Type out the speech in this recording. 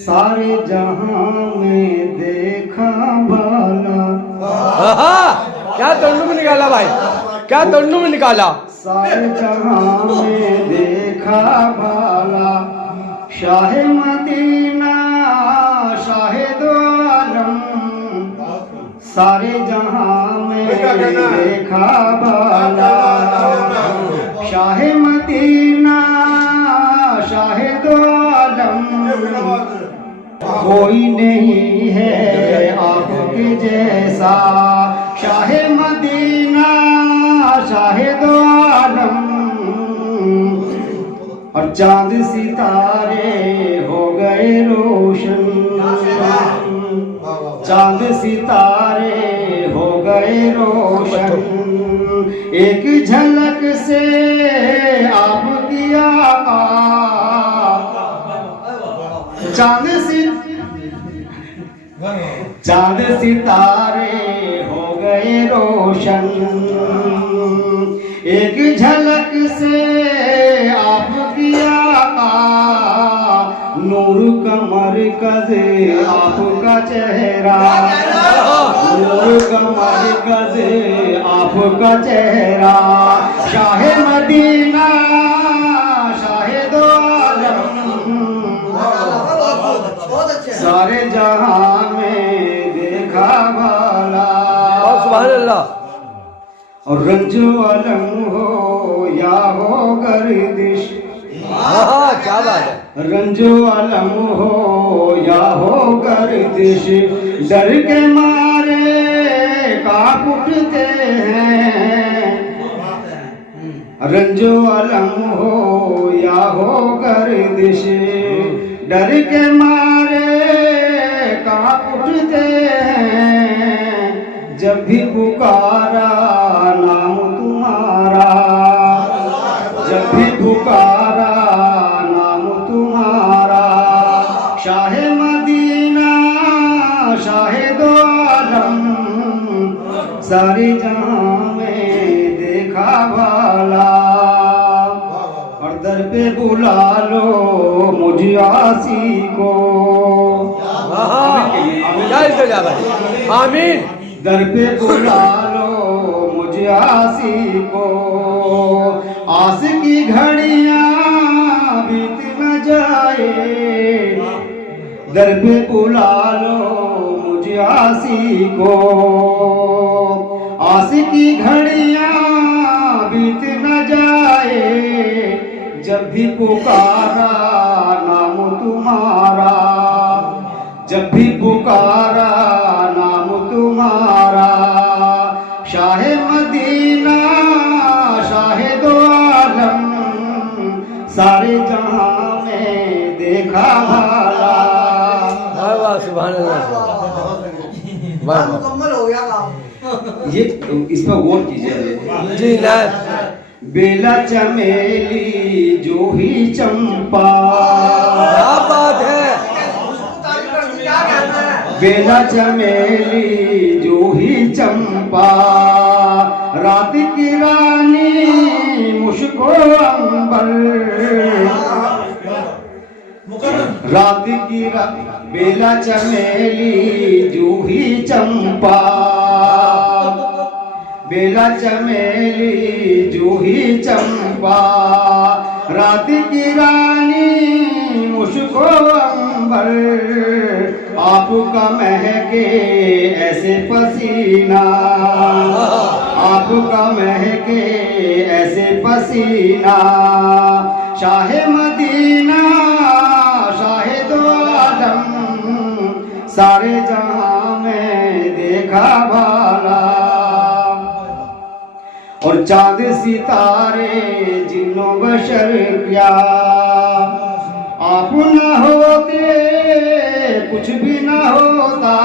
सारे जहां में देखा बाला। क्या तंडू में निकाला भाई, क्या तंडू में निकाला। सारे जहां में देखा बाला, शाह मदीना शाह दो आलम। सारे जहां में देखा बाला, शाह मदीना शाह दो आलम। कोई नहीं है आपके जैसा, शाह मदीना शाह दो आलम। और चांद सितारे हो गए रोशन, चांद सितारे हो गए रोशन। एक झलक से आपकी आका, चांद सितारे हो गए रोशन। एक झलक से आपकी आका, नूर का मरकज आपका चेहरा, नूर का मरकज आपका चेहरा। शाह मदीना शाह दो आलम, सारे जहां में देखा वाला। सुभान अल्लाह। और रंजो अलम हो या हो गर्दिश, क्या बात है। रंजो अलम हो या हो गर्दिश, डर के मारे कांप उठते हैं। रंजो अलम हो या हो गर्दिश, डर के मारे कांप उठते हैं। जब भी पुकारा नाम तुम्हारा, जब भी पुकारा नाम तुम्हारा। शाह मदीना शाह दो आलम, सारे जहां में देखा वाला। और दर पे बुला लो मुझे आसी को, आमीन। दर पे बुला लो मुझे आसी को। आस की घड़ियां बीत न जाए, दर पे बुला लो मुझे आसी को। आस की घड़ियां बीत न जाए, जब भी पुकारा नाम तुम्हारा, जब भी पुकारा नाम तुम्हारा। शाह मदीना शाह दो आलम, सारे जहां में देखा भाला। सुभान अल्लाह। मुकम्मल हो गया काम। ये इस पर गौर कीजिए जी ना। बेला चमेली जूही चंपा, क्या बात है। बेला चमेली जूही चंपा, रात की रानी मुश्को अंबर। रात की बेला चमेली जूही चंपा, बेला चमेली जूही चंपा। रात की रानी मुश्को अंबर, आपका महके ऐसे पसीना, आपका महके ऐसे पसीना। शाह मदीना शाह दो आलम, सारे जहां में देखा भाला। और चांद सितारे जिन्नो बशर क्या, आप न होते कुछ भी न होता।